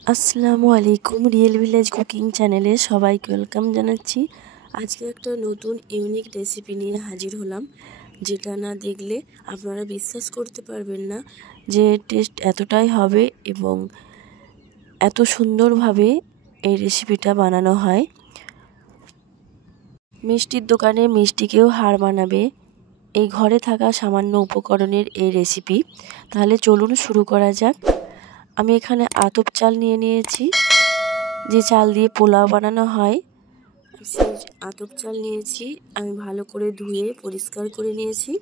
আসসালামু আলাইকুম। Real village cooking চ্যানেলে সবাইকে ওয়েলকাম জানাচ্ছি। আজকে একটা নতুন ইউনিক রেসিপি নিয়ে হাজির হলাম, যেটা না দেখলে আপনারা বিশ্বাস করতে পারবেন না যে টেস্ট এতটাই হবে এবং এত সুন্দরভাবে এই রেসিপিটা বানানো হয়। মিষ্টির দোকানে মিষ্টিকেও হার মানাবে এই ঘরে থাকা সামান্য উপকরণের এই রেসিপি। তাহলে চলুন শুরু করা যাক। আমি এখানে আতপ চাল নিয়ে নিয়েছি, যে চাল দিয়ে পোলাও বানানো হয়। সেই আতপ চাল নিয়েছি, আমি ভালো করে ধুয়ে পরিষ্কার করে নিয়েছি।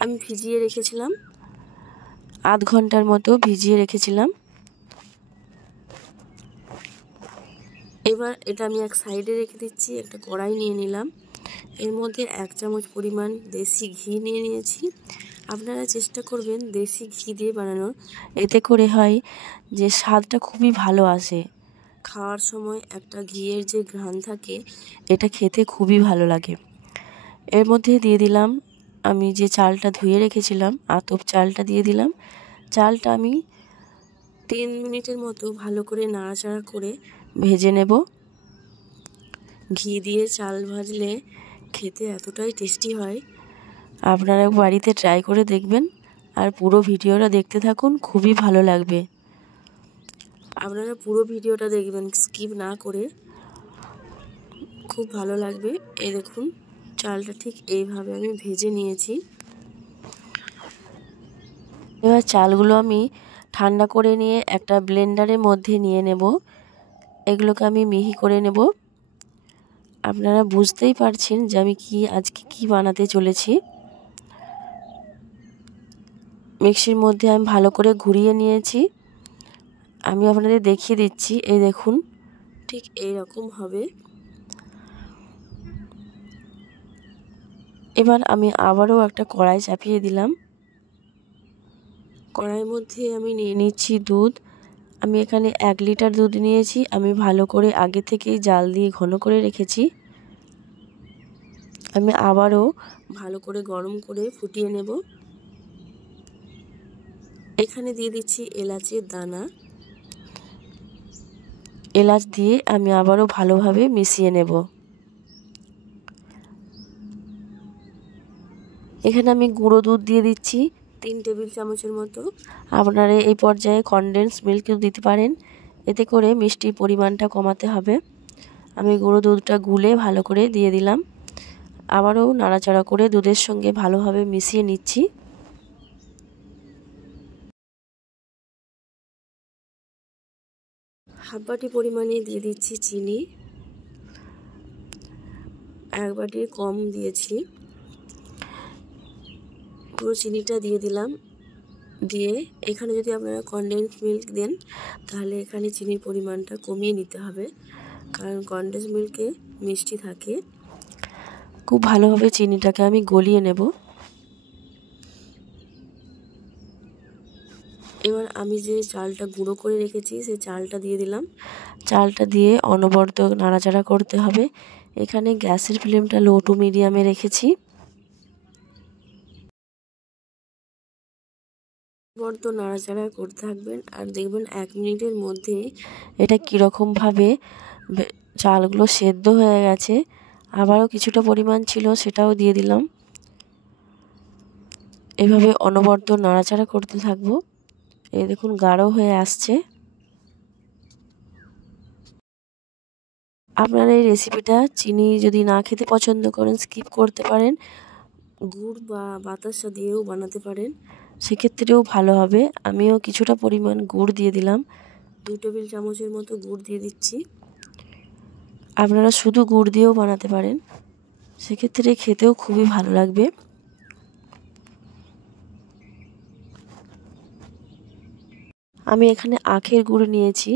আমি ভিজিয়ে রেখেছিলাম, আধ ঘন্টার মতো ভিজিয়ে রেখেছিলাম। এবার এটা আমি এক সাইডে রেখে দিচ্ছি। একটা কড়াই নিয়ে নিলাম, এর মধ্যে 1 চামচ পরিমাণ দেশি ঘি নিয়ে নিয়েছি। আপনারা চেষ্টা করবেন দেশি ঘি দিয়ে বানানোর, এতে করে হয় যে স্বাদটা খুবই ভালো আসে। খাওয়ার সময় একটা ঘিয়ের যে ঘ্রাণ থাকে, এটা খেতে খুবই ভালো লাগে। এর মধ্যে দিয়ে দিলাম আমি যে চালটা ধুয়ে রেখেছিলাম, আতপ চালটা দিয়ে দিলাম। চালটা আমি 3 মিনিটের মতো ভালো করে নাড়াচাড়া করে ভেজে নেব। ঘি দিয়ে চাল ভাজলে খেতে এতটাই টেস্টি হয়, আপনারা বাড়িতে ট্রাই করে দেখবেন। আর পুরো ভিডিওটা দেখতে থাকুন, খুবই ভালো লাগবে। আপনারা পুরো ভিডিওটা দেখবেন, স্কিপ না করে, খুব ভালো লাগবে। এই দেখুন, চালটা ঠিক এইভাবে আমি ভেজে নিয়েছি। এবার চালগুলো আমি ঠান্ডা করে নিয়ে একটা ব্লেন্ডারের মধ্যে নিয়ে নেব। এগুলোকে আমি মিহি করে নেব। আপনারা বুঝতেই পারছেন যে আমি আজকে কি বানাতে চলেছি। মিক্সির মধ্যে আমি ভালো করে ঘুরিয়ে নিয়েছি। আমি আপনাদের দেখিয়ে দিচ্ছি, এই দেখুন ঠিক এইরকম হবে। এবার আমি আবারও একটা কড়াই চাপিয়ে দিলাম। কড়াইয়ের মধ্যে আমি নিয়ে নিচ্ছি দুধ। আমি এখানে 1 লিটার দুধ নিয়েছি। আমি ভালো করে আগে থেকেই জাল দিয়ে ঘন করে রেখেছি। আমি আবারও ভালো করে গরম করে ফুটিয়ে নেব। এখানে দিয়ে দিচ্ছি এলাচের দানা। এলাচ দিয়ে আমি আবারও ভালোভাবে মিশিয়ে নেব। এখানে আমি গুঁড়ো দুধ দিয়ে দিচ্ছি 3 টেবিল চামচের মতো। আপনারা এই পর্যায়ে কনডেন্স মিল্কও দিতে পারেন, এতে করে মিষ্টির পরিমাণটা কমাতে হবে। আমি গুঁড়ো দুধটা গুলে ভালো করে দিয়ে দিলাম। আবারও নাড়াচাড়া করে দুধের সঙ্গে ভালোভাবে মিশিয়ে নিচ্ছি। হাফ বাটি পরিমাণে দিয়ে দিচ্ছি চিনি, 1 বাটির কম দিয়েছি। পুরো চিনিটা দিয়ে দিলাম। দিয়ে এখানে যদি আপনারা কনডেন্স মিল্ক দেন, তাহলে এখানে চিনির পরিমাণটা কমিয়ে নিতে হবে, কারণ কনডেন্স মিল্কে মিষ্টি থাকে। খুব ভালোভাবে চিনিটাকে আমি গলিয়ে নেব। এবার আমি যে চালটা গুঁড়ো করে রেখেছি, সেই চালটা দিয়ে দিলাম। চালটা দিয়ে অনবরত নাড়াচাড়া করতে হবে। এখানে গ্যাসের ফ্লেমটা লো টু মিডিয়ামে রেখেছি। অনবরত নাড়াচাড়া করতে থাকবেন, আর দেখবেন 1 মিনিটের মধ্যে এটা কীরকমভাবে চালগুলো সেদ্ধ হয়ে গেছে। আবারও কিছুটা পরিমাণ ছিল, সেটাও দিয়ে দিলাম। এভাবে অনবরত নাড়াচাড়া করতে থাকবো। এই দেখুন গাঢ় হয়ে আসছে। আপনারা এই রেসিপিটা চিনি যদি না খেতে পছন্দ করেন, স্কিপ করতে পারেন। গুড় বা বাতাসা দিয়েও বানাতে পারেন, সেক্ষেত্রেও ভালো হবে। আমিও কিছুটা পরিমাণ গুড় দিয়ে দিলাম, 2 টেবিল চামচের মতো গুড় দিয়ে দিচ্ছি। আপনারা শুধু গুড় দিয়েও বানাতে পারেন, সেক্ষেত্রে খেতেও খুবই ভালো লাগবে। আমি এখানে আখের গুড় নিয়েছি।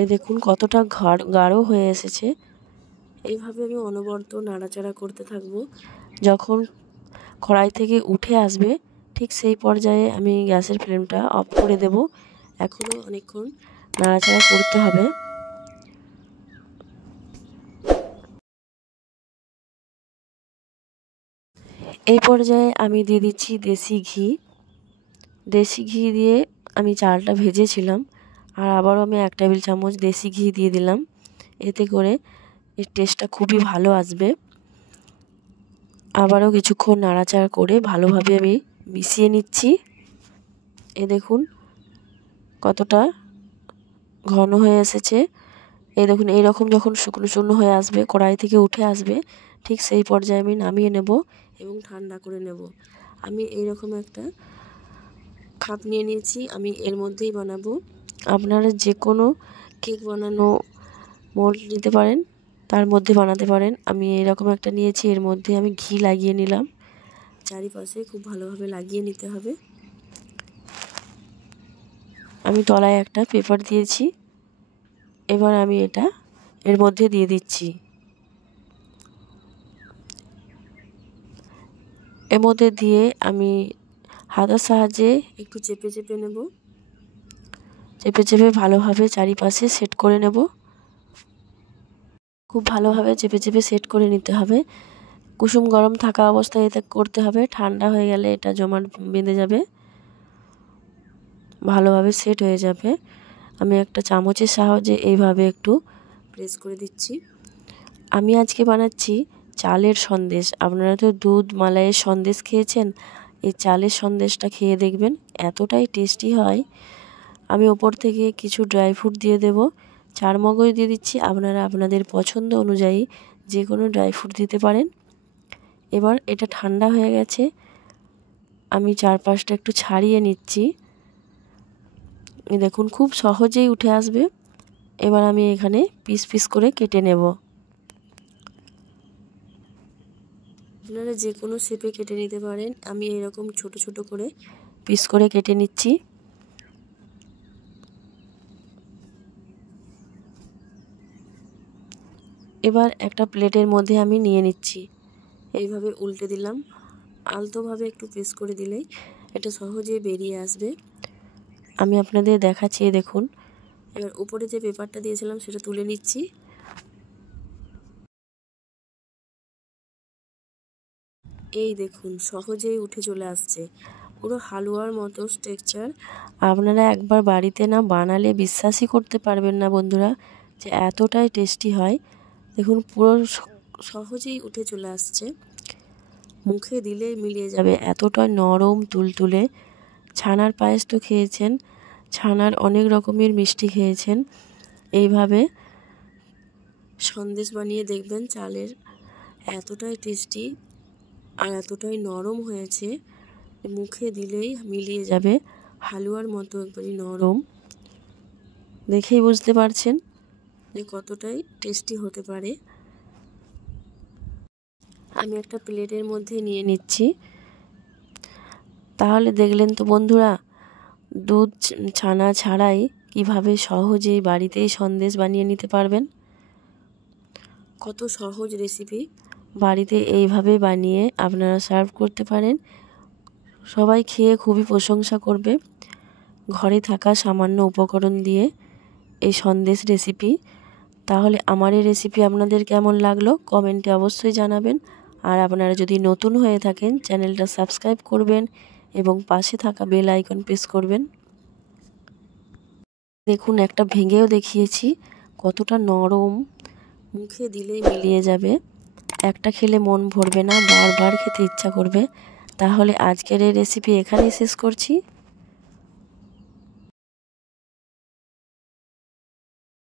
এ দেখুন কতটা গাঢ় হয়ে এসেছে। এইভাবে আমি অনবরত নাড়াচাড়া করতে থাকবো। যখন কড়াই থেকে উঠে আসবে, ঠিক সেই পর্যায়ে আমি গ্যাসের ফ্লেমটা অফ করে দেব। এখনও অনেকক্ষণ নাড়াচাড়া করতে হবে। এই পর্যায়ে আমি দিয়ে দিচ্ছি দেশি ঘি। দেশি ঘি দিয়ে আমি চালটা ভেজেছিলাম, আর আবারও আমি 1 টেবিল চামচ দেশি ঘি দিয়ে দিলাম। এতে করে এর টেস্টটা খুবই ভালো আসবে। আবারও কিছুক্ষণ নাড়াচাড়া করে ভালোভাবে আমি মিশিয়ে নিচ্ছি। দেখুন কতটা ঘন হয়ে এসেছে। দেখুন এইরকম যখন শুকনো শুকনো হয়ে আসবে, কড়াই থেকে উঠে আসবে, ঠিক সেই পর্যায়ে আমি নামিয়ে নেব এবং ঠান্ডা করে নেব। আমি এইরকম একটা কাপ নিয়ে নিয়েছি, আমি এর মধ্যেই বানাবো। আপনারা যে কোনো কেক বানানো মোল্ড নিতে পারেন, তার মধ্যে বানাতে পারেন। আমি এরকম একটা নিয়েছি, এর মধ্যে আমি ঘি লাগিয়ে নিলাম। চারিপাশে খুব ভালোভাবে লাগিয়ে নিতে হবে। আমি তলায় একটা পেপার দিয়েছি। এবার আমি এটা এর মধ্যে দিয়ে দিচ্ছি। এর মধ্যে দিয়ে আমি হাতের সাহায্যে একটু চেপে চেপে নেব। চেপে চেপে ভালোভাবে চারিপাশে সেট করে নেব। খুব ভালোভাবে চেপে চেপে সেট করে নিতে হবে। কুসুম গরম থাকা অবস্থায় এটা করতে হবে, ঠান্ডা হয়ে গেলে এটা জমাট বেঁধে যাবে, ভালোভাবে সেট হয়ে যাবে। আমি একটা চামচের সাহায্যে এইভাবে একটু প্রেস করে দিচ্ছি। আমি আজকে বানাচ্ছি চালের সন্দেশ। আপনারা তো দুধ মালাইয়ের সন্দেশ খেয়েছেন, এই চালের সন্দেশটা খেয়ে দেখবেন, এতটাই টেস্টি হয়। আমি ওপর থেকে কিছু ড্রাই ফ্রুট দিয়ে দেব, চারমগজ দিয়ে দিচ্ছি। আপনারা আপনাদের পছন্দ অনুযায়ী যে কোনো ড্রাই ফ্রুট দিতে পারেন। এবার এটা ঠান্ডা হয়ে গেছে, আমি চারপাশটা একটু ছাড়িয়ে নিচ্ছি। দেখুন খুব সহজেই উঠে আসবে। এবার আমি এখানে পিস পিস করে কেটে নেব। আপনারা যে কোনো শেপে কেটে নিতে পারেন। আমি এরকম ছোট ছোট করে পিস করে কেটে নিচ্ছি। এবার একটা প্লেটের মধ্যে আমি নিয়ে নিচ্ছি। এইভাবে উল্টে দিলাম, আলতোভাবে একটু প্রেস করে দিলেই এটা সহজেই বেরিয়ে আসবে। আমি আপনাদের দেখাচ্ছি, দেখুন। এবার উপরে যে পেপারটা দিয়েছিলাম সেটা তুলে নিচ্ছি। এই দেখুন সহজেই উঠে চলে আসছে, পুরো হালুয়ার মতো স্ট্রাকচার। আপনারা একবার বাড়িতে না বানালে বিশ্বাসই করতে পারবেন না বন্ধুরা, যে এতটাই টেস্টি হয়। দেখুন পুরো সহজেই উঠে চলে আসছে, মুখে দিলেই মিলিয়ে যাবে, এতটা নরম তুলতুলে। ছানার পায়েস তো খেয়েছেন, ছানার অনেক রকমের মিষ্টি খেয়েছেন, এইভাবে সন্দেশ বানিয়ে দেখবেন চালের, এতটাই টেস্টি আর এতটাই নরম হয়েছে, মুখে দিলেই মিলিয়ে যাবে, হালুয়ার মতো একবারই নরম। দেখেই বুঝতে পারছেন যে কতটাই টেস্টি হতে পারে। আমি একটা প্লেটের মধ্যে নিয়ে নিচ্ছি। তাহলে দেখলেন তো বন্ধুরা, দুধ ছানা ছাড়াই কিভাবে সহজেই বাড়িতেই সন্দেশ বানিয়ে নিতে পারবেন। কত সহজ রেসিপি, বাড়িতে এইভাবে বানিয়ে আপনারা সার্ভ করতে পারেন। সবাই খেয়ে খুবই প্রশংসা করবে। ঘরে থাকা সামান্য উপকরণ দিয়ে এই সন্দেশ রেসিপি। তাহলে আমার এই রেসিপি আপনাদের কেমন লাগলো কমেন্টে অবশ্যই জানাবেন। আর আপনারা যদি নতুন হয়ে থাকেন চ্যানেলটা সাবস্ক্রাইব করবেন এবং পাশে থাকা বেল আইকন প্রেস করবেন। দেখুন একটা ভেঙেও দেখিয়েছি, কতটা নরম, মুখে দিলেই মিলিয়ে যাবে। একটা খেলে মন ভরবে না, বারবার খেতে ইচ্ছা করবে। তাহলে আজকের এই রেসিপি এখানেই শেষ করছি।